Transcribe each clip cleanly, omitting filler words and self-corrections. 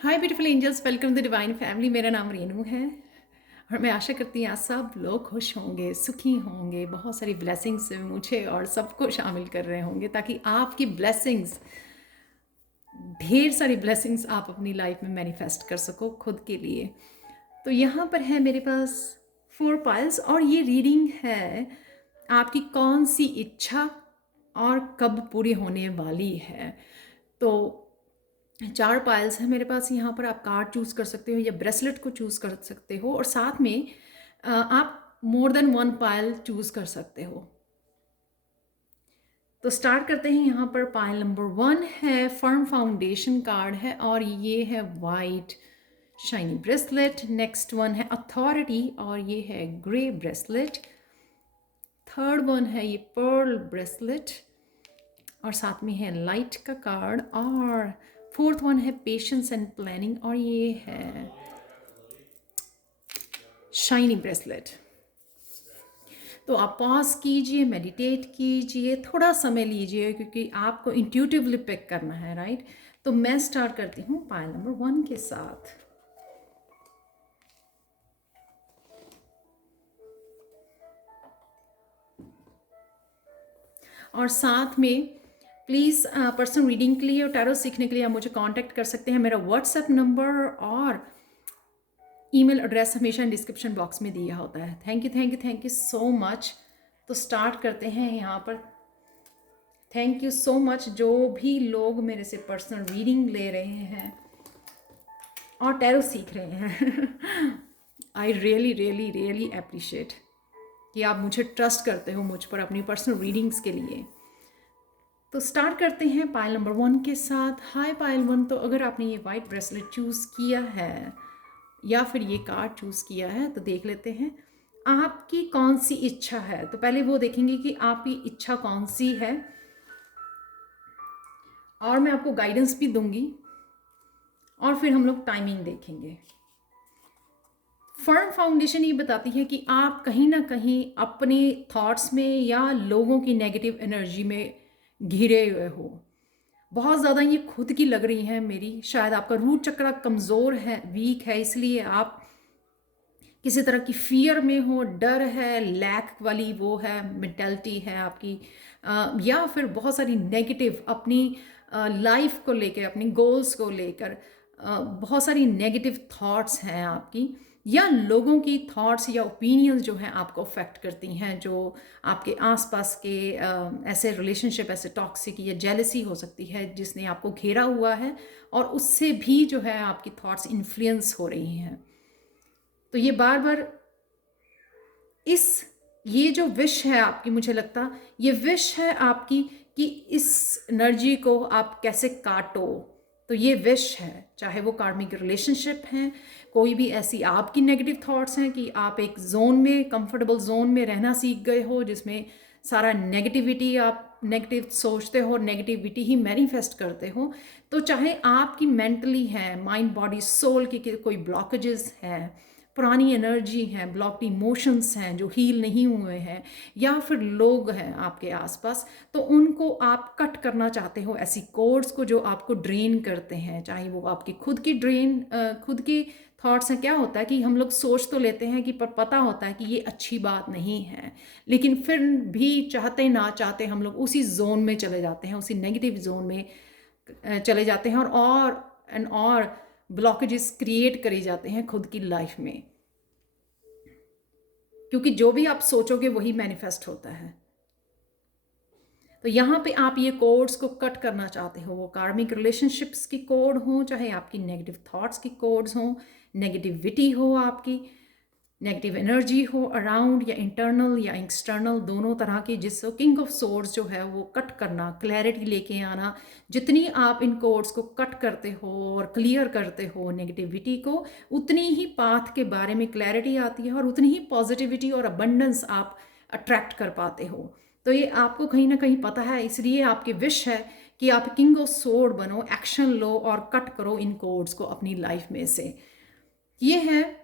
Hi beautiful angels, welcome to divine family. मेरा नाम रेनू है और मैं आशा करती हूँ आप सब लोग खुश होंगे, सुखी होंगे, बहुत सारी ब्लेसिंग्स मुझे और सबको शामिल कर रहे होंगे ताकि आपकी ब्लेसिंग्स, ढेर सारी ब्लेसिंग्स आप अपनी लाइफ में मैनिफेस्ट कर सको खुद के लिए। तो यहाँ पर है मेरे पास 4 पाइल्स और ये रीडिंग है आपकी कौन सी इच्छा और कब पूरी होने वाली है। तो 4 पाइल्स हैं मेरे पास। यहाँ पर आप कार्ड चूज़ कर सकते हो या ब्रेसलेट को चूज़ कर सकते हो और साथ में आप मोर देन 1 पाइल चूज़ कर सकते हो। तो स्टार्ट करते हैं। यहाँ पर पाइल नंबर 1 है, फर्म फाउंडेशन कार्ड है और ये है white shiny bracelet. Next one है अथॉरिटी और ये है ग्रे ब्रेसलेट। थर्ड वन है ये पर्ल ब्रेसलेट और साथ में है लाइट का कार्ड। और फोर्थ वन है पेशेंस एंड प्लानिंग और ये है शाइनी ब्रेसलेट। तो आप पॉज कीजिए, मेडिटेट कीजिए, थोड़ा समय लीजिए क्योंकि आपको इंट्यूटिवली पिक करना है, राइट। तो मैं स्टार्ट करती हूँ पाइल नंबर 1 के साथ। और साथ में प्लीज़ पर्सनल रीडिंग के लिए और टैरो सीखने के लिए आप मुझे कांटेक्ट कर सकते हैं। मेरा व्हाट्सएप नंबर और ईमेल एड्रेस हमेशा डिस्क्रिप्शन बॉक्स में दिया होता है। Thank you thank you thank you so much. तो स्टार्ट करते हैं यहाँ पर। थैंक यू सो मच जो भी लोग मेरे से पर्सनल रीडिंग ले रहे हैं और टैरो सीख रहे हैं। I really really really appreciate कि आप मुझे ट्रस्ट करते हो मुझ पर अपनी पर्सनल रीडिंग्स के लिए। तो स्टार्ट करते हैं पाइल नंबर 1 के साथ। हाय पाइल 1, तो अगर आपने ये वाइट ब्रेसलेट चूज़ किया है या फिर ये कार्ड चूज़ किया है तो देख लेते हैं आपकी कौन सी इच्छा है। तो पहले वो देखेंगे कि आपकी इच्छा कौन सी है और मैं आपको गाइडेंस भी दूंगी और फिर हम लोग टाइमिंग देखेंगे। फर्म फाउंडेशन ये बताती है कि आप कहीं ना कहीं अपने थॉट्स में या लोगों की नेगेटिव एनर्जी में घिरे हुए हो। बहुत ज़्यादा ये खुद की लग रही है मेरी। शायद आपका रूट चक्र कमज़ोर है, वीक है, इसलिए आप किसी तरह की फियर में हो, डर है, लैक वाली वो है मेंटालिटी है आपकी, या फिर बहुत सारी नेगेटिव अपनी लाइफ को लेकर, अपनी गोल्स को लेकर बहुत सारी नेगेटिव थॉट्स हैं आपकी, या लोगों की थॉट्स या ओपिनियंस जो हैं आपको अफेक्ट करती हैं, जो आपके आसपास के ऐसे रिलेशनशिप, ऐसे टॉक्सिक या जेलसी हो सकती है जिसने आपको घेरा हुआ है और उससे भी जो है आपकी थॉट्स इन्फ्लुएंस हो रही हैं। तो ये बार बार ये जो विश है आपकी, मुझे लगता ये विश है आपकी कि इस एनर्जी को आप कैसे काटो। तो ये विश है, चाहे वो कार्मिक रिलेशनशिप हैं, कोई भी ऐसी आपकी नेगेटिव थॉट्स हैं कि आप एक जोन में, कंफर्टेबल जोन में रहना सीख गए हो जिसमें सारा नेगेटिविटी, आप नेगेटिव सोचते हो, नेगेटिविटी ही मैनिफेस्ट करते हो। तो चाहे आपकी मेंटली है, माइंड बॉडी सोल की कोई ब्लॉकेजेस हैं, पुरानी एनर्जी हैं, ब्लॉक्ड इमोशंस हैं जो हील नहीं हुए हैं, या फिर लोग हैं आपके आसपास, तो उनको आप कट करना चाहते हो, ऐसी कोर्स को जो आपको ड्रेन करते हैं, चाहे वो आपकी खुद की थॉट्स हैं। क्या होता है कि हम लोग सोच तो लेते हैं कि पर पता होता है कि ये अच्छी बात नहीं है, लेकिन फिर भी चाहते ना चाहते हम लोग उसी जोन में चले जाते हैं, उसी नेगेटिव जोन में चले जाते हैं और ब्लॉकेजेस क्रिएट करे जाते हैं खुद की लाइफ में, क्योंकि जो भी आप सोचोगे वही मैनिफेस्ट होता है। तो यहाँ पे आप ये कोड्स को कट करना चाहते हो, वो कार्मिक रिलेशनशिप्स की कोड हो, चाहे आपकी नेगेटिव थॉट्स की कोड्स हो, नेगेटिविटी हो, आपकी नेगेटिव एनर्जी हो अराउंड, या इंटरनल या एक्सटर्नल, दोनों तरह की, जिससे किंग ऑफ सोर्स जो है वो कट करना, क्लैरिटी लेके आना। जितनी आप इन कोड्स को कट करते हो और क्लियर करते हो नेगेटिविटी को, उतनी ही पाथ के बारे में क्लैरिटी आती है और उतनी ही पॉजिटिविटी और अबंडेंस आप अट्रैक्ट कर पाते हो। तो ये आपको कहीं ना कहीं पता है, इसलिए आपकी विश है कि आप किंग ऑफ सोर्ड बनो, एक्शन लो और कट करो इन कोड्स को अपनी लाइफ में से। ये है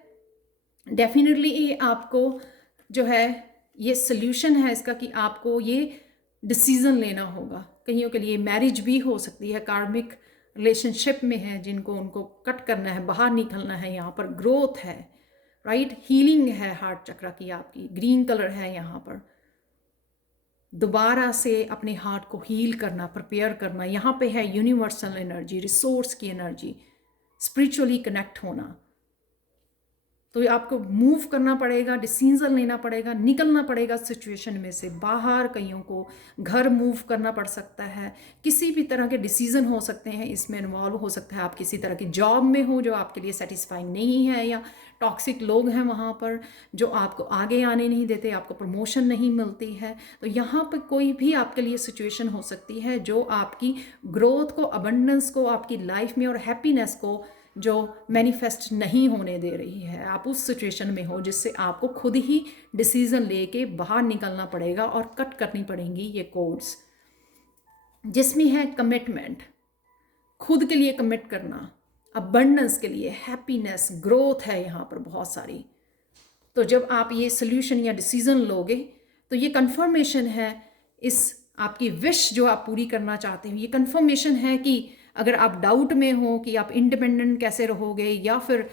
डेफिनेटली, ये आपको जो है ये सोल्यूशन है इसका कि आपको ये डिसीज़न लेना होगा। कईयों के लिए मैरिज भी हो सकती है, कार्मिक रिलेशनशिप में हैं, जिनको उनको कट करना है, बाहर निकलना है, यहाँ पर ग्रोथ है, राइट, हीलिंग है हार्ट चक्र की आपकी, ग्रीन कलर है यहाँ पर, दोबारा से अपने हार्ट को हील करना, प्रिपेयर करना, यहाँ पे है यूनिवर्सल एनर्जी, रिसोर्स की एनर्जी, स्पिरिचुअली कनेक्ट होना। तो आपको मूव करना पड़ेगा, डिसीजन लेना पड़ेगा, निकलना पड़ेगा सिचुएशन में से बाहर। कईयों को घर मूव करना पड़ सकता है, किसी भी तरह के डिसीजन हो सकते हैं, इसमें इन्वॉल्व हो सकता है। आप किसी तरह की जॉब में हो जो आपके लिए सेटिस्फाइंग नहीं है, या टॉक्सिक लोग हैं वहाँ पर जो आपको आगे आने नहीं देते, आपको प्रमोशन नहीं मिलती है। तो यहाँ पर कोई भी आपके लिए सिचुएशन हो सकती है जो आपकी ग्रोथ को, अबंडेंस को, आपकी लाइफ में और हैप्पीनेस को जो मैनिफेस्ट नहीं होने दे रही है। आप उस सिचुएशन में हो जिससे आपको खुद ही डिसीजन लेके बाहर निकलना पड़ेगा और कट करनी पड़ेंगी ये कोड्स, जिसमें है कमिटमेंट, खुद के लिए कमिट करना, अबंडेंस के लिए, हैप्पीनेस, ग्रोथ है यहाँ पर बहुत सारी। तो जब आप ये सोल्यूशन या डिसीजन लोगे तो ये कंफर्मेशन है, इस आपकी विश जो आप पूरी करना चाहते हो, ये कंफर्मेशन है कि अगर आप डाउट में हो कि आप इंडिपेंडेंट कैसे रहोगे, या फिर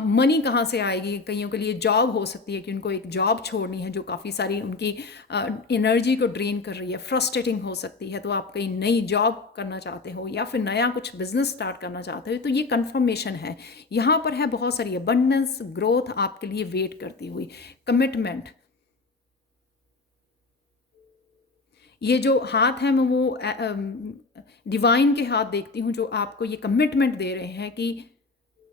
मनी कहाँ से आएगी। कईयों के लिए जॉब हो सकती है कि उनको एक जॉब छोड़नी है जो काफ़ी सारी उनकी एनर्जी को ड्रेन कर रही है, फ्रस्ट्रेटिंग हो सकती है। तो आप कहीं नई जॉब करना चाहते हो या फिर नया कुछ बिजनेस स्टार्ट करना चाहते हो, तो ये कंफर्मेशन है। यहाँ पर है बहुत सारी अबंडेंस, ग्रोथ आपके लिए वेट करती हुई, कमिटमेंट। ये जो हाथ है मैं वो डिवाइन के हाथ देखती हूँ जो आपको ये कमिटमेंट दे रहे हैं कि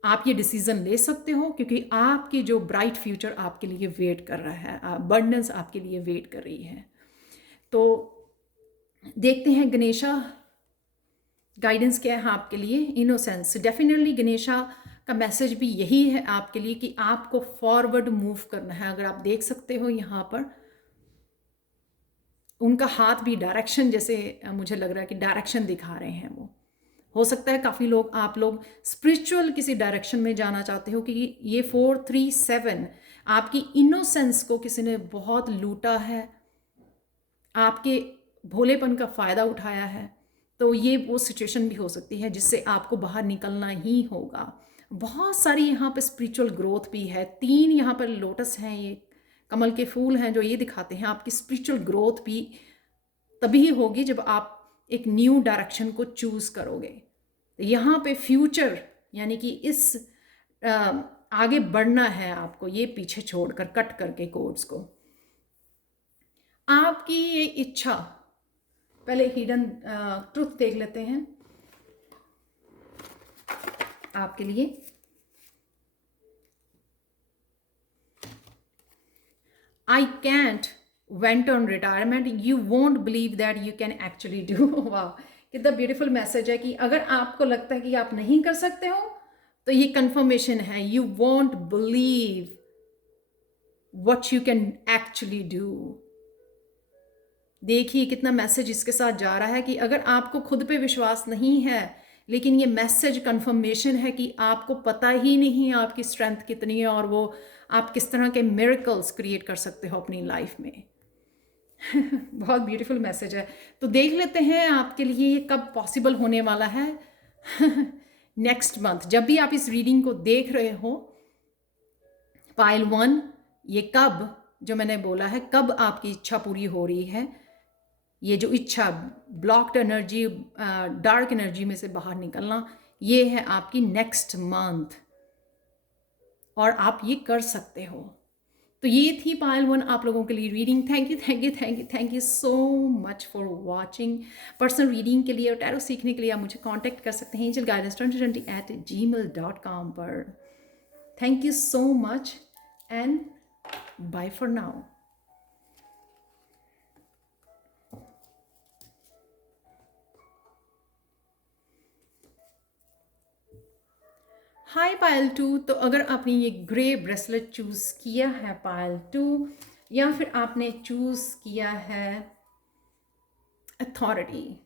आप ये डिसीजन ले सकते हो, क्योंकि आपकी जो ब्राइट फ्यूचर आपके लिए वेट कर रहा है, अबंडेंस आपके लिए वेट कर रही है। तो देखते हैं गणेशा गाइडेंस क्या है आपके लिए। इनोसेंस, डेफिनेटली गणेशा का मैसेज भी यही है आपके लिए कि आपको फॉरवर्ड मूव करना है। अगर आप देख सकते हो यहाँ पर उनका हाथ भी डायरेक्शन, जैसे मुझे लग रहा है कि डायरेक्शन दिखा रहे हैं वो। हो सकता है काफ़ी लोग, आप लोग स्पिरिचुअल किसी डायरेक्शन में जाना चाहते हो कि ये 437 आपकी इनोसेंस को किसी ने बहुत लूटा है, आपके भोलेपन का फ़ायदा उठाया है। तो ये वो सिचुएशन भी हो सकती है जिससे आपको बाहर निकलना ही होगा। बहुत सारी यहाँ पे स्पिरिचुअल ग्रोथ भी है। 3 यहाँ पर लोटस हैं, ये कमल के फूल हैं जो ये दिखाते हैं आपकी स्पिरिचुअल ग्रोथ भी तभी होगी जब आप एक न्यू डायरेक्शन को चूज़ करोगे। तो यहाँ पे फ्यूचर यानी कि इस आगे बढ़ना है आपको, ये पीछे छोड़कर, कट करके कोड्स को। आपकी ये इच्छा, पहले हिडन ट्रुथ देख लेते हैं आपके लिए। I can't went on retirement, you won't believe that you can actually do। वाह, कितना ब्यूटीफुल मैसेज है कि अगर आपको लगता है कि आप नहीं कर सकते हो तो ये कंफर्मेशन है, you won't believe what you can actually do। देखिए कितना मैसेज इसके साथ जा रहा है कि अगर आपको खुद पे विश्वास नहीं है, लेकिन ये मैसेज कंफर्मेशन है कि आपको पता ही नहीं आपकी स्ट्रेंथ कितनी है और वो आप किस तरह के मिरेकल्स क्रिएट कर सकते हो अपनी लाइफ में। बहुत ब्यूटीफुल मैसेज है। तो देख लेते हैं आपके लिए ये कब पॉसिबल होने वाला है। नेक्स्ट मंथ, जब भी आप इस रीडिंग को देख रहे हो, पाइल 1, ये कब, जो मैंने बोला है, कब आपकी इच्छा पूरी हो रही है, ये जो इच्छा, ब्लॉक्ड एनर्जी, डार्क एनर्जी में से बाहर निकलना, ये है आपकी नेक्स्ट मंथ, और आप ये कर सकते हो। तो ये थी पायल 1 आप लोगों के लिए reading. Thank you thank you thank you thank you so much for watching. Personal reading के लिए और टैरो सीखने के लिए आप मुझे कांटेक्ट कर सकते हैं angelguidance2020@gmail.com पर। Thank you so much and bye for now. Hi Payal 2, तो अगर आपने ये ग्रे ब्रेसलेट चूज़ किया है पायल 2, या फिर आपने चूज़ किया है अथॉरिटी,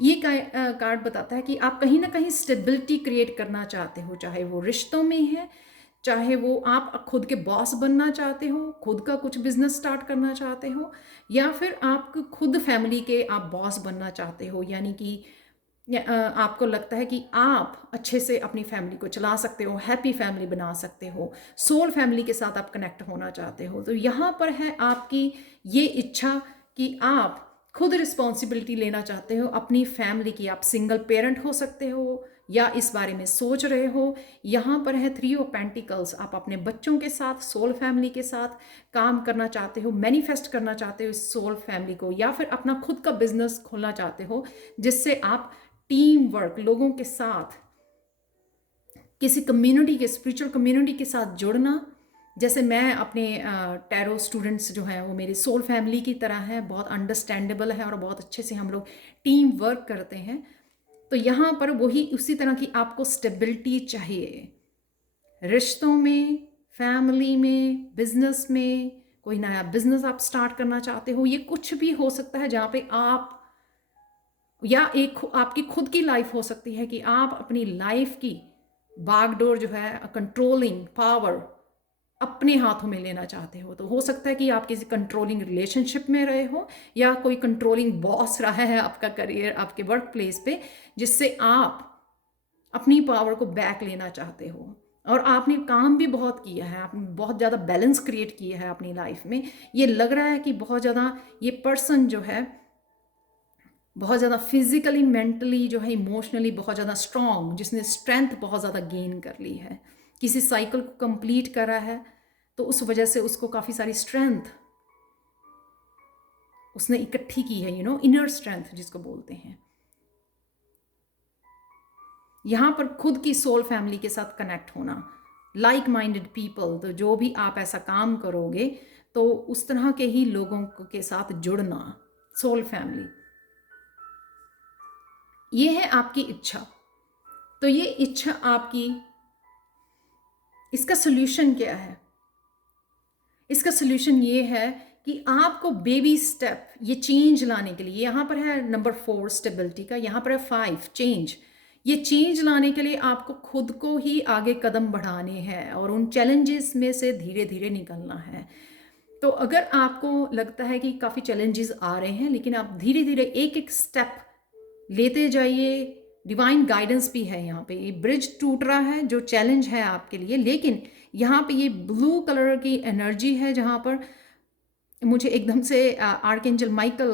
ये कार्ड बताता है कि आप कहीं ना कहीं स्टेबिलिटी क्रिएट करना चाहते हो, चाहे वो रिश्तों में है, चाहे वो आप खुद के बॉस बनना चाहते हो, खुद का कुछ बिजनेस स्टार्ट करना चाहते हो, या फिर आप खुद फैमिली के आप बॉस बनना चाहते हो, यानी कि आपको लगता है कि आप अच्छे से अपनी फैमिली को चला सकते हो, हैप्पी फैमिली बना सकते हो, सोल फैमिली के साथ आप कनेक्ट होना चाहते हो, तो यहाँ पर है आपकी ये इच्छा कि आप खुद रिस्पॉन्सिबिलिटी लेना चाहते हो अपनी फैमिली की। आप सिंगल पेरेंट हो सकते हो या इस बारे में सोच रहे हो। यहाँ पर है 3 ऑफ पेंटिकल्स, आप अपने बच्चों के साथ, सोल फैमिली के साथ काम करना चाहते हो, मैनिफेस्ट करना चाहते हो इस सोल फैमिली को, या फिर अपना खुद का बिजनेस खोलना चाहते हो जिससे आप टीम वर्क, लोगों के साथ, किसी कम्युनिटी के, स्पिरिचुअल कम्युनिटी के साथ जुड़ना। जैसे मैं अपने टैरो स्टूडेंट्स जो हैं वो मेरी सोल फैमिली की तरह हैं, बहुत अंडरस्टैंडेबल है और बहुत अच्छे से हम लोग टीम वर्क करते हैं। तो यहाँ पर वही उसी तरह की आपको स्टेबिलिटी चाहिए रिश्तों में, फैमिली में, बिजनेस में। कोई नया बिजनेस आप स्टार्ट करना चाहते हो, ये कुछ भी हो सकता है जहाँ पे आप, या एक आपकी खुद की लाइफ हो सकती है कि आप अपनी लाइफ की बागडोर जो है, कंट्रोलिंग पावर अपने हाथों में लेना चाहते हो। तो हो सकता है कि आप किसी कंट्रोलिंग रिलेशनशिप में रहे हो, या कोई कंट्रोलिंग बॉस रहा है आपका करियर, आपके वर्क प्लेस पे, जिससे आप अपनी पावर को बैक लेना चाहते हो। और आपने काम भी बहुत किया है, आपने बहुत ज़्यादा बैलेंस क्रिएट किया है अपनी लाइफ में। ये लग रहा है कि बहुत ज़्यादा ये पर्सन जो है बहुत ज़्यादा फिजिकली, मेंटली जो है, इमोशनली बहुत ज़्यादा स्ट्रॉन्ग, जिसने स्ट्रेंथ बहुत ज़्यादा गेन कर ली है, किसी साइकिल को कंप्लीट करा है, तो उस वजह से उसको काफ़ी सारी स्ट्रेंथ उसने इकट्ठी की है, इनर स्ट्रेंथ जिसको बोलते हैं। यहाँ पर खुद की सोल फैमिली के साथ कनेक्ट होना, लाइक माइंडेड पीपल, तो जो भी आप ऐसा काम करोगे तो उस तरह के ही लोगों के साथ जुड़ना, सोल फैमिली, ये है आपकी इच्छा। तो ये इच्छा आपकी, इसका सोल्यूशन क्या है? इसका सोल्यूशन ये है कि आपको बेबी स्टेप ये चेंज लाने के लिए, यहाँ पर है नंबर 4 स्टेबिलिटी का, यहाँ पर है 5 चेंज। ये चेंज लाने के लिए आपको खुद को ही आगे कदम बढ़ाने हैं और उन चैलेंजेस में से धीरे धीरे निकलना है। तो अगर आपको लगता है कि काफ़ी चैलेंजेस आ रहे हैं, लेकिन आप धीरे धीरे एक एक स्टेप लेते जाइए। डिवाइन गाइडेंस भी है यहाँ पे। ये ब्रिज टूट रहा है जो चैलेंज है आपके लिए, लेकिन यहाँ पे ये ब्लू कलर की एनर्जी है जहाँ पर मुझे एकदम से आर्कएंजल माइकल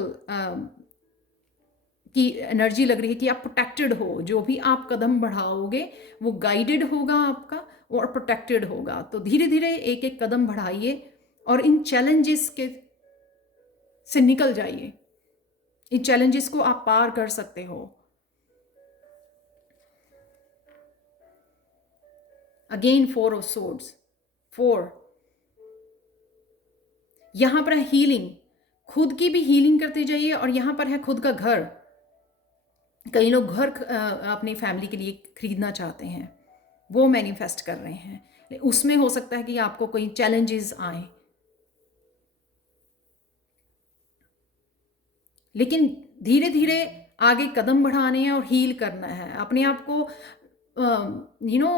की एनर्जी लग रही है कि आप प्रोटेक्टेड हो। जो भी आप कदम बढ़ाओगे वो गाइडेड होगा आपका और प्रोटेक्टेड होगा। तो धीरे धीरे एक एक कदम बढ़ाइए और इन चैलेंजेस के से निकल जाइए। इन चैलेंजेस को आप पार कर सकते हो। Again 4 of swords, 4। यहां पर है हीलिंग, खुद की भी हीलिंग करते जाइए। और यहां पर है खुद का घर। कई लोग घर अपनी फैमिली के लिए खरीदना चाहते हैं, वो मैनिफेस्ट कर रहे हैं। उसमें हो सकता है कि आपको कोई चैलेंजेस आए, लेकिन धीरे धीरे आगे कदम बढ़ाने हैं और हील करना है अपने आप को,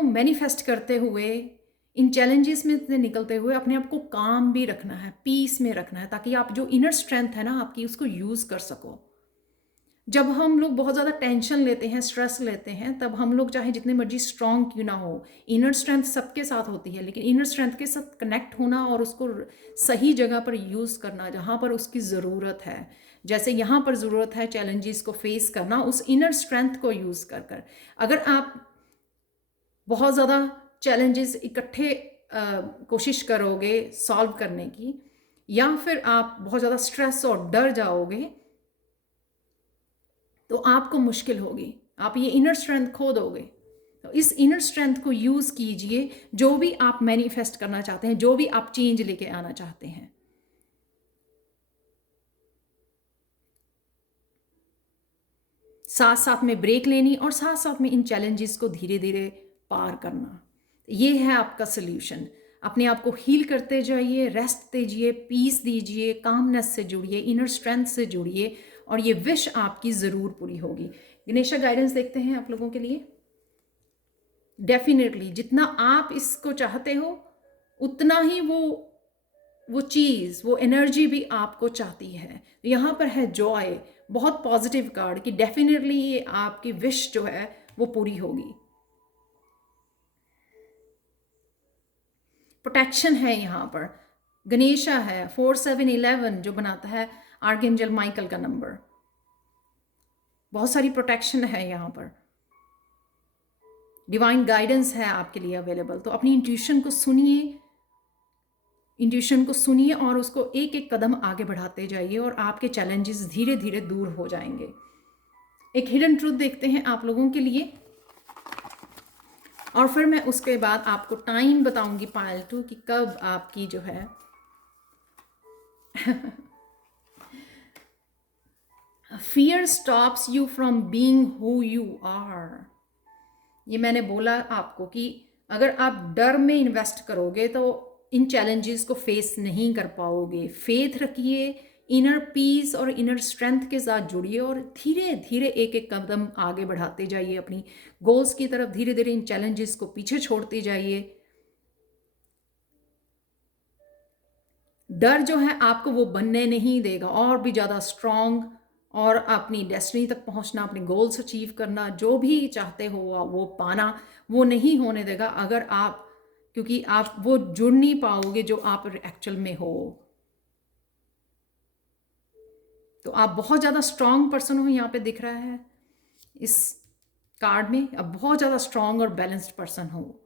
मैनिफेस्ट करते हुए, इन चैलेंजेस में से निकलते हुए अपने आप को काम भी रखना है, पीस में रखना है, ताकि आप जो इनर स्ट्रेंथ है ना आपकी, उसको यूज़ कर सको। जब हम लोग बहुत ज़्यादा टेंशन लेते हैं, स्ट्रेस लेते हैं, तब हम लोग चाहे जितने मर्जी स्ट्रांग क्यों ना हो, इनर स्ट्रेंथ सबके साथ होती है, लेकिन इनर स्ट्रेंथ के साथ कनेक्ट होना और उसको सही जगह पर यूज़ करना जहाँ पर उसकी ज़रूरत है। जैसे यहाँ पर ज़रूरत है चैलेंजेस को फेस करना, उस इनर स्ट्रेंथ को यूज़ कर कर। अगर आप बहुत ज़्यादा चैलेंजेस इकट्ठे कोशिश करोगे सॉल्व करने की, या फिर आप बहुत ज़्यादा स्ट्रेस और डर जाओगे, तो आपको मुश्किल होगी, आप ये इनर स्ट्रेंथ खो दोगे। तो इस इनर स्ट्रेंथ को यूज़ कीजिए जो भी आप मैनिफेस्ट करना चाहते हैं, जो भी आप चेंज लेके आना चाहते हैं। साथ साथ में ब्रेक लेनी और साथ साथ में इन चैलेंजेस को धीरे धीरे पार करना, ये है आपका सोल्यूशन। अपने आप को हील करते जाइए, रेस्ट दीजिए, पीस दीजिए, कामनेस से जुड़िए, इनर स्ट्रेंथ से जुड़िए, और ये विश आपकी ज़रूर पूरी होगी। गणेशा गाइडेंस देखते हैं आप लोगों के लिए। डेफिनेटली जितना आप इसको चाहते हो उतना ही वो चीज़, वो एनर्जी भी आपको चाहती है। यहाँ पर है जॉय, बहुत पॉजिटिव कार्ड कि डेफिनेटली ये आपकी विश जो है वो पूरी होगी। प्रोटेक्शन है यहाँ पर, गणेशा है, 4711 जो बनाता है आर्कएंजल माइकल का नंबर, बहुत सारी प्रोटेक्शन है यहाँ पर। डिवाइन गाइडेंस है आपके लिए अवेलेबल। तो अपनी इंट्यूशन को सुनिए और उसको एक एक कदम आगे बढ़ाते जाइए और आपके चैलेंजेस धीरे धीरे दूर हो जाएंगे। एक हिडन ट्रूथ देखते हैं आप लोगों के लिए और फिर मैं उसके बाद आपको टाइम बताऊंगी पायल 2 कि कब आपकी जो है fear stops you from being who you are. ये मैंने बोला आपको कि अगर आप डर में इन्वेस्ट करोगे तो इन चैलेंजेस को फेस नहीं कर पाओगे। फेथ रखिए, इनर पीस और इनर स्ट्रेंथ के साथ जुड़िए और धीरे धीरे एक एक कदम आगे बढ़ाते जाइए अपनी गोल्स की तरफ। धीरे धीरे इन चैलेंजेस को पीछे छोड़ते जाइए। डर जो है आपको वो बनने नहीं देगा, और भी ज़्यादा स्ट्रॉन्ग और अपनी डेस्टिनी तक पहुंचना, अपने गोल्स अचीव करना, जो भी चाहते हो वो पाना, वो नहीं होने देगा अगर आप, क्योंकि आप वो जुड़ नहीं पाओगे जो आप एक्चुअल में हो। तो आप बहुत ज़्यादा स्ट्रॉन्ग पर्सन हो, यहाँ पे दिख रहा है इस कार्ड में। अब बहुत ज़्यादा स्ट्रॉन्ग और बैलेंस्ड पर्सन हो,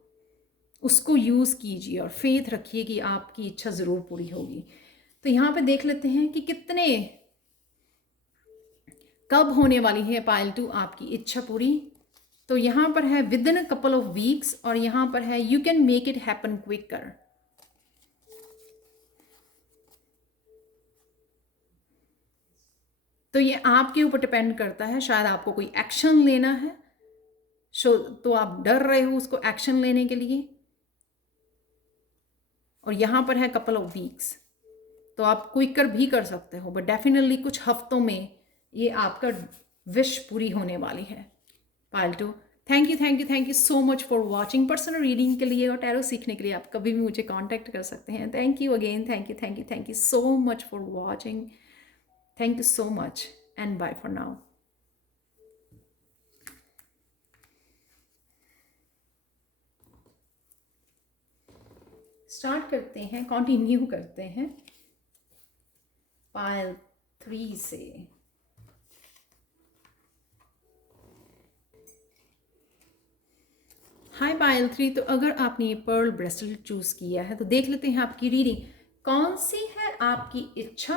उसको यूज़ कीजिए और फेथ रखिए कि आपकी इच्छा ज़रूर पूरी होगी। तो यहाँ पे देख लेते हैं कि कब होने वाली है पायल 2 आपकी इच्छा पूरी। तो यहाँ पर है within a couple of weeks और यहाँ पर है you can make it happen quicker. तो ये आपके ऊपर डिपेंड करता है, शायद आपको कोई एक्शन लेना है तो आप डर रहे हो उसको एक्शन लेने के लिए, और यहाँ पर है कपल ऑफ वीक्स, तो आप क्विकर भी कर सकते हो, बट डेफिनेटली कुछ हफ्तों में ये आपका विश पूरी होने वाली है। पायल 2, thank you so much for watching. Personal reading के लिए और टैरो सीखने के लिए आप कभी भी मुझे कांटेक्ट कर सकते हैं। Thank you again, thank you so much for watching. Thank you so much and bye for now. Start करते हैं, कंटिन्यू करते हैं पायल 3 से। हाय पायल 3, तो अगर आपने ये पर्ल ब्रेसलेट चूज किया है तो देख लेते हैं आपकी रीडिंग कौन सी है आपकी इच्छा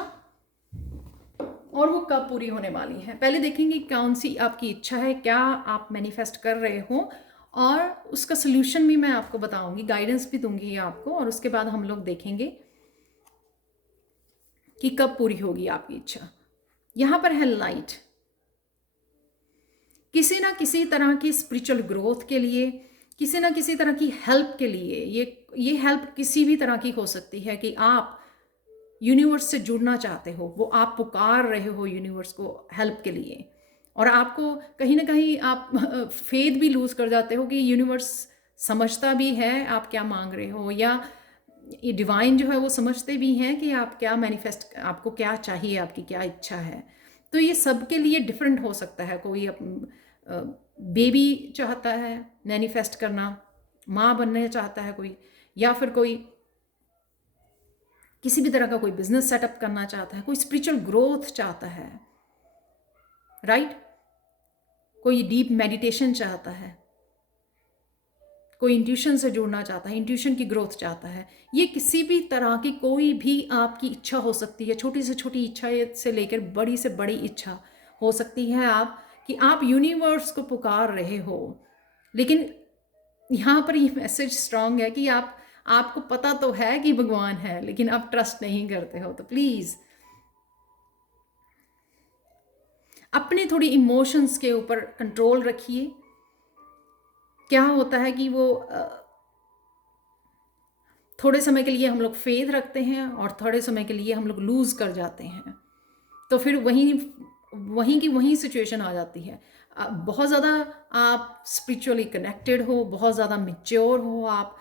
और वो कब पूरी होने वाली है। पहले देखेंगे कौन सी आपकी इच्छा है, क्या आप मैनिफेस्ट कर रहे हो, और उसका सोल्यूशन भी मैं आपको बताऊंगी, गाइडेंस भी दूंगी आपको, और उसके बाद हम लोग देखेंगे कि कब पूरी होगी आपकी इच्छा। यहाँ पर है लाइट। किसी ना किसी तरह की स्पिरिचुअल ग्रोथ के लिए, किसी ना किसी तरह की हेल्प के लिए, ये हेल्प किसी भी तरह की हो सकती है कि आप यूनिवर्स से जुड़ना चाहते हो, वो आप पुकार रहे हो यूनिवर्स को हेल्प के लिए, और आपको कहीं ना कहीं आप फेथ भी लूज कर जाते हो कि यूनिवर्स समझता भी है आप क्या मांग रहे हो, या ये डिवाइन जो है वो समझते भी हैं कि आप क्या मैनिफेस्ट, आपको क्या चाहिए, आपकी क्या इच्छा है। तो ये सबके लिए डिफरेंट हो सकता है। कोई बेबी चाहता है मैनिफेस्ट करना, माँ बनना चाहता है कोई, या फिर कोई किसी भी तरह का कोई बिजनेस सेटअप करना चाहता है, कोई स्पिरिचुअल ग्रोथ चाहता है, राइट? कोई डीप मेडिटेशन चाहता है, कोई इंट्यूशन से जुड़ना चाहता है, इंट्यूशन की ग्रोथ चाहता है। ये किसी भी तरह की कोई भी आपकी इच्छा हो सकती है, छोटी से छोटी इच्छा से लेकर बड़ी से बड़ी इच्छा हो सकती है आप, कि आप यूनिवर्स को पुकार रहे हो। लेकिन यहाँ पर ये मैसेज स्ट्रांग है कि आपको पता तो है कि भगवान है, लेकिन आप ट्रस्ट नहीं करते हो। तो प्लीज़ अपने थोड़ी इमोशंस के ऊपर कंट्रोल रखिए। क्या होता है कि वो थोड़े समय के लिए हम लोग फेथ रखते हैं और थोड़े समय के लिए हम लोग लूज़ कर जाते हैं, तो फिर वहीं की वहीं सिचुएशन आ जाती है। बहुत ज़्यादा आप स्पिरिचुअली कनेक्टेड हो, बहुत ज़्यादा मैच्योर हो, आप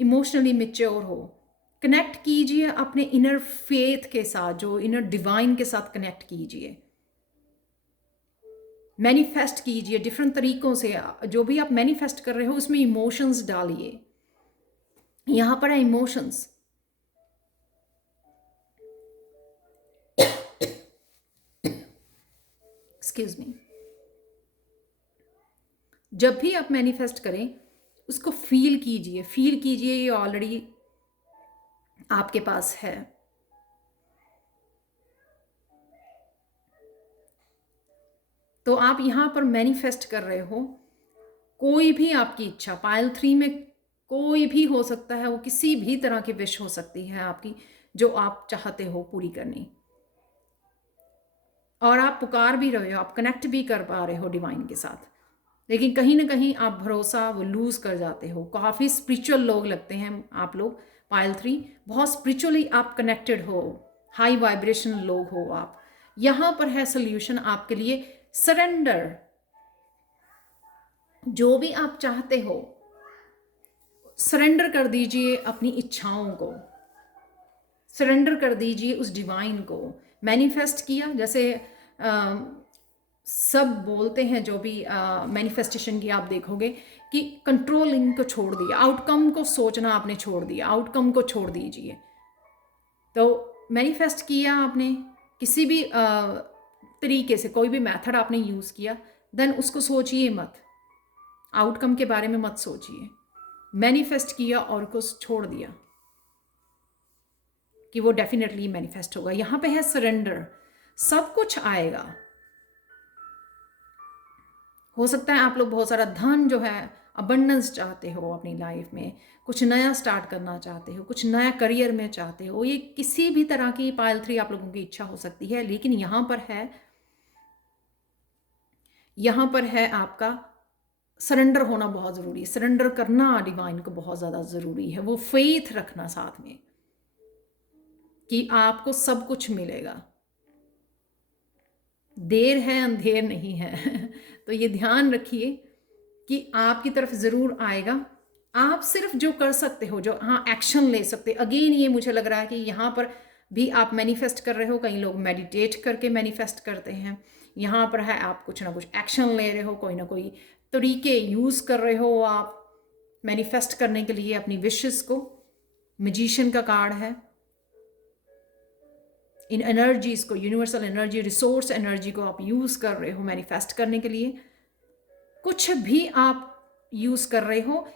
इमोशनली मैच्योर हो, कनेक्ट कीजिए अपने इनर फेथ के साथ, जो इनर डिवाइन के साथ कनेक्ट कीजिए। मैनिफेस्ट कीजिए डिफरेंट तरीकों से। जो भी आप मैनिफेस्ट कर रहे हो उसमें इमोशंस डालिए। यहाँ पर है इमोशंस। Excuse me. जब भी आप मैनिफेस्ट करें उसको फील कीजिए ये ऑलरेडी आपके पास है। तो आप यहाँ पर मैनिफेस्ट कर रहे हो कोई भी आपकी इच्छा, पायल 3 में कोई भी हो सकता है, वो किसी भी तरह की विश हो सकती है आपकी जो आप चाहते हो पूरी करनी। और आप पुकार भी रहे हो, आप कनेक्ट भी कर पा रहे हो डिवाइन के साथ, लेकिन कहीं ना कहीं आप भरोसा वो लूज कर जाते हो। काफ़ी स्पिरिचुअल लोग लगते हैं आप लोग, पायल 3 बहुत स्पिरिचुअली आप कनेक्टेड हो, हाई वाइब्रेशन लोग हो आप। यहाँ पर है सोल्यूशन आपके लिए, सरेंडर। जो भी आप चाहते हो सरेंडर कर दीजिए, अपनी इच्छाओं को सरेंडर कर दीजिए उस डिवाइन को। मैनिफेस्ट किया, जैसे सब बोलते हैं जो भी मैनिफेस्टेशन की आप देखोगे कि कंट्रोलिंग को छोड़ दिया, आउटकम को सोचना आपने छोड़ दिया, आउटकम को छोड़ दीजिए। तो मैनिफेस्ट किया आपने किसी भी तरीके से, कोई भी मेथड आपने यूज़ किया, देन उसको सोचिए मत, आउटकम के बारे में मत सोचिए। मैनिफेस्ट किया और उसको छोड़ दिया कि वो डेफिनेटली मैनिफेस्ट होगा। यहाँ पे है सरेंडर, सब कुछ आएगा। हो सकता है आप लोग बहुत सारा धन जो है अबंडेंस चाहते हो अपनी लाइफ में, कुछ नया स्टार्ट करना चाहते हो, कुछ नया करियर में चाहते हो, ये किसी भी तरह की पायल 3 आप लोगों की इच्छा हो सकती है। लेकिन यहाँ पर है आपका सरेंडर होना बहुत ज़रूरी है। सरेंडर करना डिवाइन को बहुत ज़्यादा ज़रूरी है। वो फेथ रखना साथ में कि आपको सब कुछ मिलेगा, देर है अंधेर नहीं है। तो ये ध्यान रखिए कि आपकी तरफ ज़रूर आएगा। आप सिर्फ जो कर सकते हो, जो हाँ एक्शन ले सकते, अगेन ये मुझे लग रहा है कि यहाँ पर भी आप मैनिफेस्ट कर रहे हो। कई लोग मेडिटेट करके मैनिफेस्ट करते हैं, यहाँ पर है आप कुछ ना कुछ एक्शन ले रहे हो, कोई ना कोई तरीके यूज़ कर रहे हो आप मैनिफेस्ट करने के लिए अपनी विशेस को। मैजिशियन का कार्ड है, इन एनर्जीज को, यूनिवर्सल एनर्जी, रिसोर्स एनर्जी को आप यूज़ कर रहे हो मैनिफेस्ट करने के लिए। कुछ भी आप यूज़ कर रहे हो,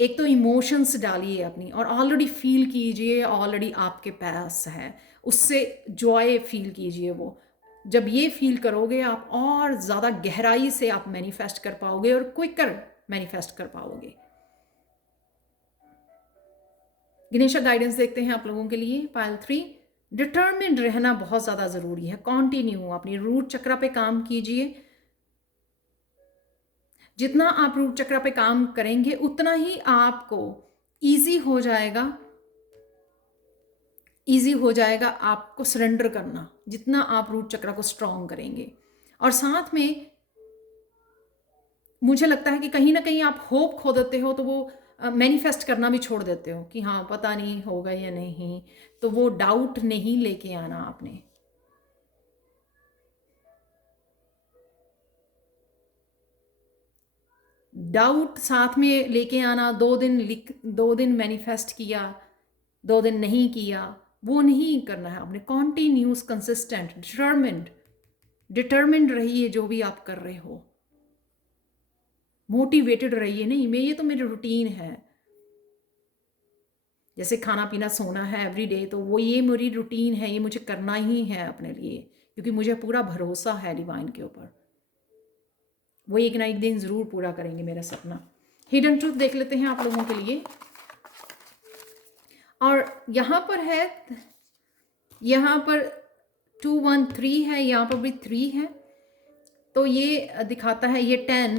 एक तो इमोशंस डालिए अपनी और ऑलरेडी फील कीजिए, ऑलरेडी आपके पास है, उससे जॉय फील कीजिए। वो जब ये फील करोगे आप और ज़्यादा गहराई से आप मैनिफेस्ट कर पाओगे और क्विकर मैनिफेस्ट कर पाओगे। गणेशा गाइडेंस देखते हैं आप लोगों के लिए। पायल 3, डिटर्मिन्ड रहना बहुत ज़्यादा ज़रूरी है। कॉन्टिन्यू अपनी रूट चक्र पे काम कीजिए। जितना आप रूट चक्र पे काम करेंगे उतना ही आपको ईजी हो जाएगा आपको सरेंडर करना, जितना आप रूट चक्र को स्ट्रॉन्ग करेंगे। और साथ में मुझे लगता है कि कहीं ना कहीं आप होप खो देते हो, तो वो मैनिफेस्ट करना भी छोड़ देते हो कि हाँ पता नहीं होगा या नहीं। तो वो डाउट नहीं लेके आना आपने। डाउट साथ में लेके आना, 2 दिन मैनिफेस्ट किया, 2 दिन नहीं किया, वो नहीं करना है आपने। कॉन्टिन्यूस, कंसिस्टेंट, डिटर्मिन्ड रहिए जो भी आप कर रहे हो। मोटिवेटेड रहिए, नहीं मैं ये तो मेरी रूटीन है, जैसे खाना पीना सोना है एवरी डे, तो वो ये मेरी रूटीन है, ये मुझे करना ही है अपने लिए, क्योंकि मुझे पूरा भरोसा है डिवाइन के ऊपर। वो एक ना एक दिन ज़रूर पूरा करेंगे मेरा सपना। हिडन ट्रूथ देख लेते हैं आप लोगों के लिए। और यहाँ पर 2 1 3 है, यहाँ पर भी 3 है, तो ये दिखाता है ये 10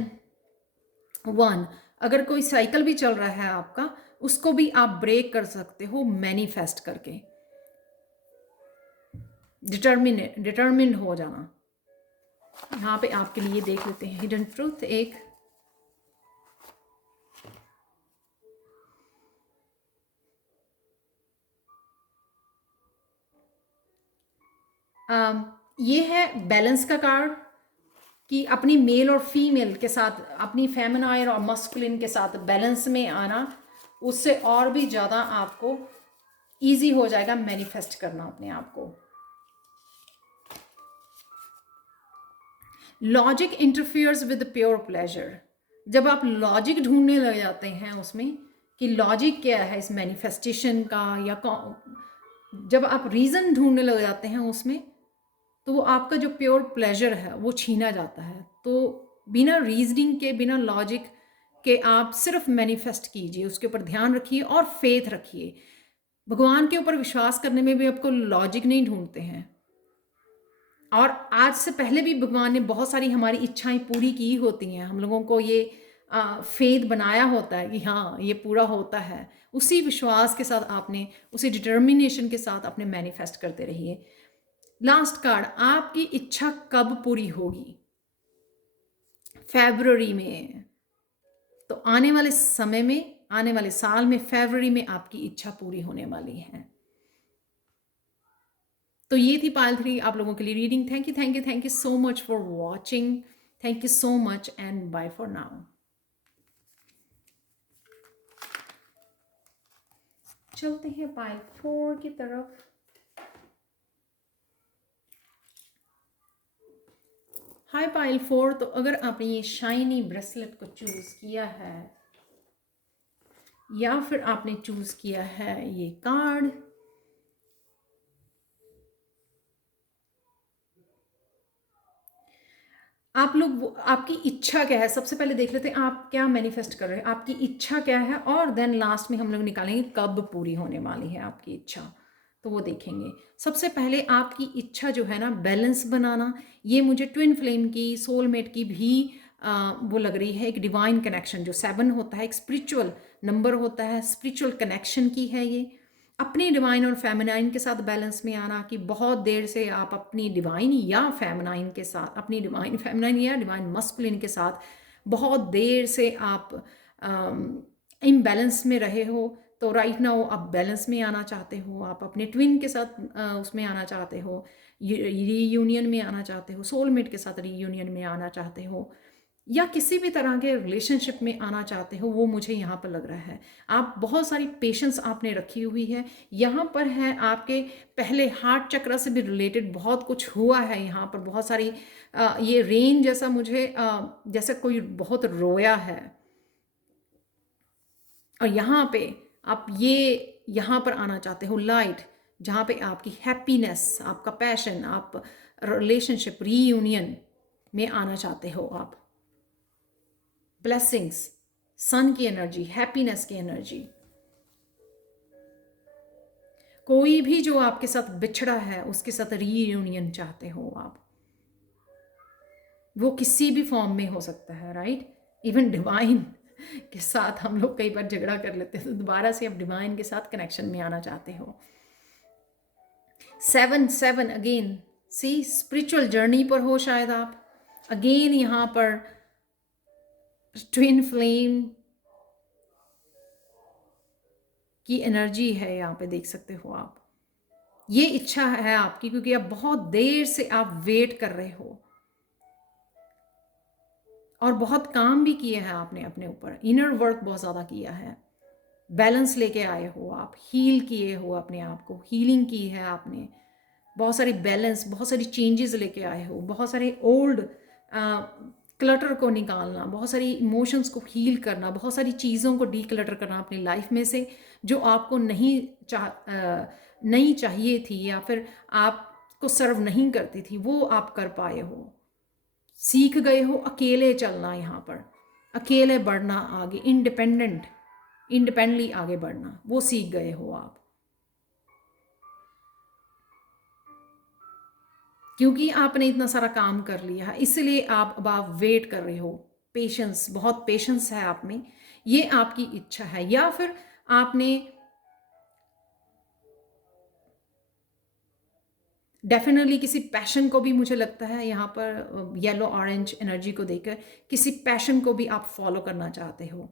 1। अगर कोई साइकिल भी चल रहा है आपका, उसको भी आप ब्रेक कर सकते हो मैनिफेस्ट करके। डिटर्मिन्ड हो जाना। यहाँ पे आपके लिए देख लेते हैं हिडन ट्रूथ एक। ये है बैलेंस का कार्ड। कि अपनी मेल और फीमेल के साथ, अपनी फेमिनाइन और मस्कुलिन के साथ बैलेंस में आना, उससे और भी ज़्यादा आपको ईजी हो जाएगा मैनिफेस्ट करना अपने आप को। Logic interferes with pure pleasure. जब आप लॉजिक ढूंढने लग जाते हैं उसमें कि लॉजिक क्या है इस मैनिफेस्टेशन का, या जब आप रीज़न ढूंढने लग जाते हैं उसमें, तो वो आपका जो प्योर प्लेजर है वो छीना जाता है। तो बिना रीजनिंग के, बिना लॉजिक के आप सिर्फ मैनिफेस्ट कीजिए, उसके ऊपर ध्यान रखिए और फेथ रखिए। भगवान के ऊपर विश्वास करने में भी आपको लॉजिक नहीं ढूंढते हैं। और आज से पहले भी भगवान ने बहुत सारी हमारी इच्छाएं पूरी की होती हैं। हम लोगों को ये फेथ बनाया होता है कि हाँ ये पूरा होता है। उसी विश्वास के साथ आपने, उसी डिटर्मिनेशन के साथ अपने मैनिफेस्ट करते रहिए। लास्ट कार्ड, आपकी इच्छा कब पूरी होगी? फरवरी में। तो आने वाले समय में, आने वाले साल में फरवरी में आपकी इच्छा पूरी होने वाली है। तो ये थी पायल 3 आप लोगों के लिए reading. Thank you so much for watching. Thank you so much and bye for now. चलते हैं पायल 4 की तरफ। हाय पायल 4, तो अगर आपने ये शाइनी ब्रेसलेट को चूज किया है, या फिर आपने चूज किया है ये कार्ड, आप लोग, आपकी इच्छा क्या है सबसे पहले देख लेते हैं। आप क्या मैनिफेस्ट कर रहे हैं, आपकी इच्छा क्या है, और देन लास्ट में हम लोग निकालेंगे कब पूरी होने वाली है आपकी इच्छा, तो वो देखेंगे। सबसे पहले आपकी इच्छा जो है ना, बैलेंस बनाना, ये मुझे ट्विन फ्लेम की, सोलमेट की भी वो लग रही है। एक डिवाइन कनेक्शन जो 7 होता है, एक स्पिरिचुअल नंबर होता है, स्पिरिचुअल कनेक्शन की है ये। अपनी डिवाइन और फेमिनाइन के साथ बैलेंस में आना, कि बहुत देर से आप अपनी डिवाइन या फेमिनाइन के साथ, अपनी डिवाइन फेमिनाइन या डिवाइन मस्कुलिन के साथ बहुत देर से आप इम्बैलेंस में रहे हो। तो राइट नाउ आप बैलेंस में आना चाहते हो, आप अपने ट्विन के साथ उसमें आना चाहते हो, रीयूनियन में आना चाहते हो, सोलमेट के साथ रीयूनियन में आना चाहते हो, या किसी भी तरह के रिलेशनशिप में आना चाहते हो, वो मुझे यहाँ पर लग रहा है। आप बहुत सारी पेशेंस आपने रखी हुई है। यहाँ पर है आपके पहले हार्ट चक्र से भी रिलेटेड बहुत कुछ हुआ है। यहाँ पर बहुत सारी ये रेन जैसा मुझे जैसे कोई बहुत रोया है, और यहाँ पे आप ये यहाँ पर आना चाहते हो लाइट, जहाँ पे आपकी हैप्पीनेस, आपका पैशन, आप रिलेशनशिप रीयूनियन में आना चाहते हो आप। ब्लेसिंग्स, सन की एनर्जी, हैप्पीनेस की एनर्जी। कोई भी जो आपके साथ बिछड़ा है उसके साथ रीयूनियन चाहते हो आप। वो किसी भी फॉर्म में हो सकता है, राइट। इवन डिवाइन के साथ हम लोग कई बार झगड़ा कर लेते हैं, तो दोबारा से आप डिवाइन के साथ कनेक्शन में आना चाहते हो। 7 अगेन, सी स्पिरिचुअल जर्नी पर हो शायद आप। अगेन यहाँ पर ट्विन फ्लेम की एनर्जी है, यहाँ पे देख सकते हो आप। ये इच्छा है आपकी, क्योंकि आप बहुत देर से आप वेट कर रहे हो, और बहुत काम भी किए हैं आपने अपने ऊपर, इनर वर्क बहुत ज़्यादा किया है। बैलेंस लेके आए हो आप, हील किए हो अपने आप को, हीलिंग की है आपने, बहुत सारी बैलेंस, बहुत सारी चेंजेस लेके आए हो, बहुत सारे ओल्ड क्लटर को निकालना, बहुत सारी इमोशंस को हील करना, बहुत सारी चीज़ों को डीक्लटर करना अपनी लाइफ में से, जो आपको नहीं चाहिए थी, या फिर आपको सर्व नहीं करती थी, वो आप कर पाए हो, सीख गए हो अकेले चलना, यहाँ पर अकेले बढ़ना आगे, इंडिपेंडेंटली आगे बढ़ना, वो सीख गए हो आप। क्योंकि आपने इतना सारा काम कर लिया है, इसलिए अब आप वेट कर रहे हो। पेशेंस, बहुत पेशेंस है आप में, ये आपकी इच्छा है। या फिर आपने डेफिनेटली किसी पैशन को भी, मुझे लगता है यहाँ पर येलो ऑरेंज एनर्जी को देखकर, किसी पैशन को भी आप फॉलो करना चाहते हो,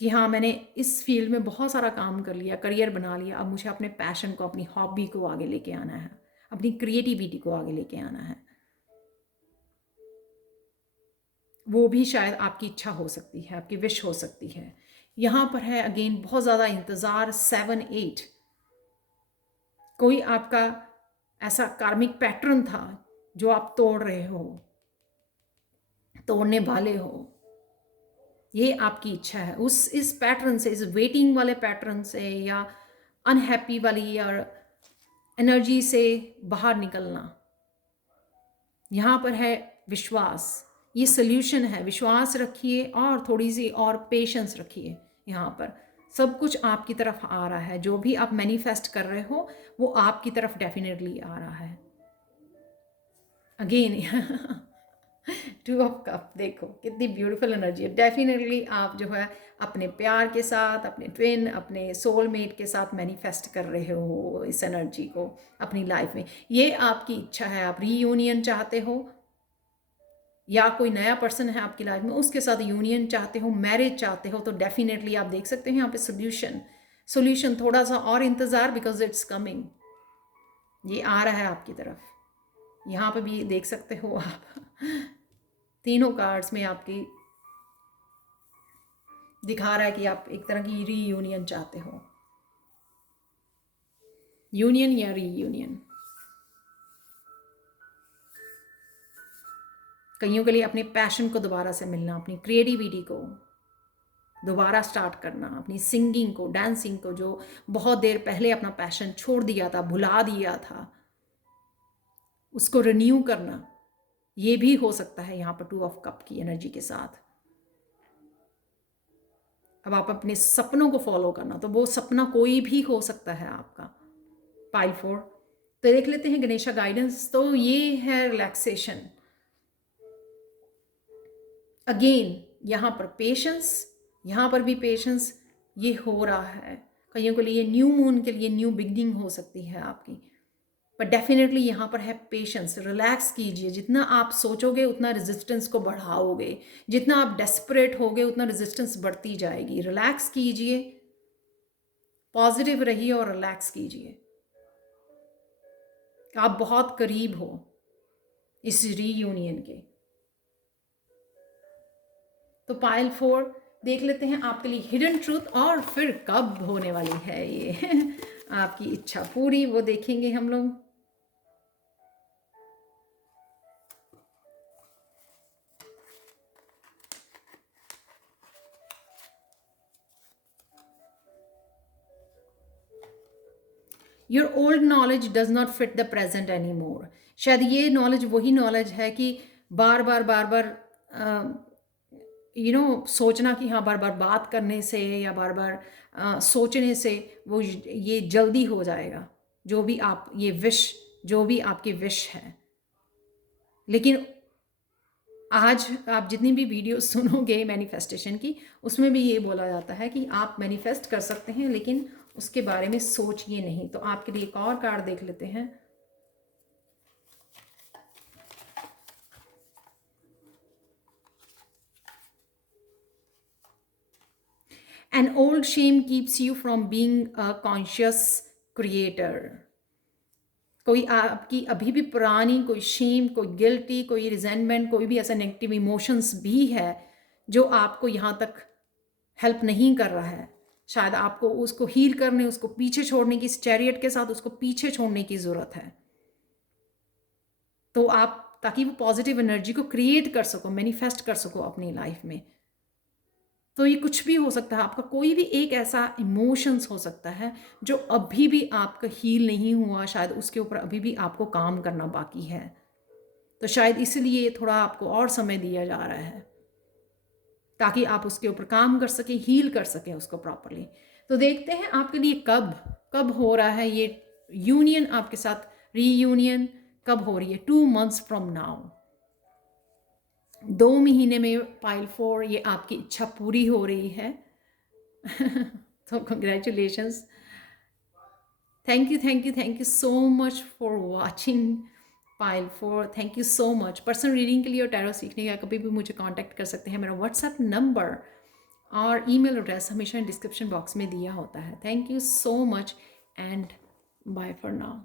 कि हाँ मैंने इस फील्ड में बहुत सारा काम कर लिया, करियर बना लिया, अब मुझे अपने पैशन को, अपनी हॉबी को आगे लेके आना है, अपनी क्रिएटिविटी को आगे लेके आना है। वो भी शायद आपकी इच्छा हो सकती है, आपकी विश हो सकती है। यहाँ पर है अगेन बहुत ज़्यादा इंतज़ार, 7-8, कोई आपका ऐसा कार्मिक पैटर्न था जो आप तोड़ रहे हो, तोड़ने वाले हो, ये आपकी इच्छा है। उस इस पैटर्न से, इस वेटिंग वाले पैटर्न से या अनहैप्पी वाली या एनर्जी से बाहर निकलना। यहाँ पर है विश्वास, ये सोल्यूशन है। विश्वास रखिए और थोड़ी सी और पेशेंस रखिए। यहाँ पर सब कुछ आपकी तरफ आ रहा है, जो भी आप मैनिफेस्ट कर रहे हो वो आपकी तरफ डेफिनेटली आ रहा है। अगेन 2 ऑफ कप, देखो कितनी ब्यूटीफुल एनर्जी है। डेफिनेटली आप जो है अपने प्यार के साथ, अपने ट्विन, अपने सोलमेट के साथ मैनिफेस्ट कर रहे हो इस एनर्जी को अपनी लाइफ में। ये आपकी इच्छा है, आप रीयूनियन चाहते हो या कोई नया पर्सन है आपकी लाइफ में उसके साथ यूनियन चाहते हो, मैरिज चाहते हो, तो डेफिनेटली आप देख सकते हैं यहाँ पे सोल्यूशन। थोड़ा सा और इंतज़ार, बिकॉज इट्स कमिंग, ये आ रहा है आपकी तरफ। यहाँ पे भी देख सकते हो आप तीनों कार्ड्स में आपकी दिखा रहा है कि आप एक तरह की रीयूनियन चाहते हो, यूनियन या रीयूनियन। कईयों के लिए अपने पैशन को दोबारा से मिलना, अपनी क्रिएटिविटी को दोबारा स्टार्ट करना, अपनी सिंगिंग को, डांसिंग को, जो बहुत देर पहले अपना पैशन छोड़ दिया था, भुला दिया था, उसको रिन्यू करना, ये भी हो सकता है यहाँ पर 2 ऑफ कप की एनर्जी के साथ। अब आप अपने सपनों को फॉलो करना, तो वो सपना कोई भी हो सकता है आपका। पाइल 4 तो देख लेते हैं गणेशा गाइडेंस। तो ये है रिलैक्सेशन। अगेन यहाँ पर पेशेंस, यहाँ पर भी पेशेंस, ये हो रहा है। कईयों के लिए न्यू मून के लिए न्यू बिगनिंग हो सकती है आपकी, पर डेफिनेटली यहाँ पर है पेशेंस। रिलैक्स कीजिए, जितना आप सोचोगे उतना रेजिस्टेंस को बढ़ाओगे, जितना आप डेस्परेट होगे उतना रेजिस्टेंस बढ़ती जाएगी। रिलैक्स कीजिए, पॉजिटिव रहिए और रिलैक्स कीजिए। आप बहुत करीब हो इस रीयूनियन के। तो पाइल 4 देख लेते हैं आपके लिए हिडन ट्रूथ, और फिर कब होने वाली है ये आपकी इच्छा पूरी, वो देखेंगे हम लोग। Your old knowledge does not fit the present any more. शायद ये नॉलेज वही नॉलेज है कि बार बार सोचना कि हाँ बार बार बात करने से या बार बार सोचने से वो ये जल्दी हो जाएगा, जो भी आप ये विश, जो भी आपकी विश है। लेकिन आज आप जितनी भी वीडियो सुनोगे मैनिफेस्टेशन की, उसमें भी ये बोला जाता है कि आप मैनिफेस्ट कर सकते हैं, लेकिन उसके बारे में सोचिए नहीं। तो आपके लिए एक और कार्ड देख लेते हैं। An old shame keeps you from being a conscious creator. कोई आपकी अभी भी पुरानी कोई शेम, कोई गिल्टी, कोई रिजेंटमेंट, कोई भी ऐसा नेगेटिव इमोशंस भी है जो आपको यहाँ तक हेल्प नहीं कर रहा है। शायद आपको उसको हील करने, उसको पीछे छोड़ने की, इस चैरियट के साथ उसको पीछे छोड़ने की ज़रूरत है। तो आप, ताकि वो पॉजिटिव एनर्जी को क्रिएट कर सको, मैनिफेस्ट कर सको अपनी लाइफ में। तो ये कुछ भी हो सकता है, आपका कोई भी एक ऐसा इमोशंस हो सकता है जो अभी भी आपका हील नहीं हुआ, शायद उसके ऊपर अभी भी आपको काम करना बाकी है। तो शायद इसलिए थोड़ा आपको और समय दिया जा रहा है, ताकि आप उसके ऊपर काम कर सकें, हील कर सकें उसको प्रॉपरली। तो देखते हैं आपके लिए कब हो रहा है ये यूनियन आपके साथ, रीयूनियन कब हो रही है। 2 months फ्रॉम नाउ, 2 महीने में पाइल 4 ये आपकी इच्छा पूरी हो रही है। तो congratulations, thank you so much for watching pile 4। Thank you so much. Personal reading के लिए और टैरो सीखने का कभी भी मुझे कांटेक्ट कर सकते हैं। मेरा व्हाट्सएप नंबर और ईमेल एड्रेस हमेशा डिस्क्रिप्शन बॉक्स में दिया होता है। Thank you so much and bye for now.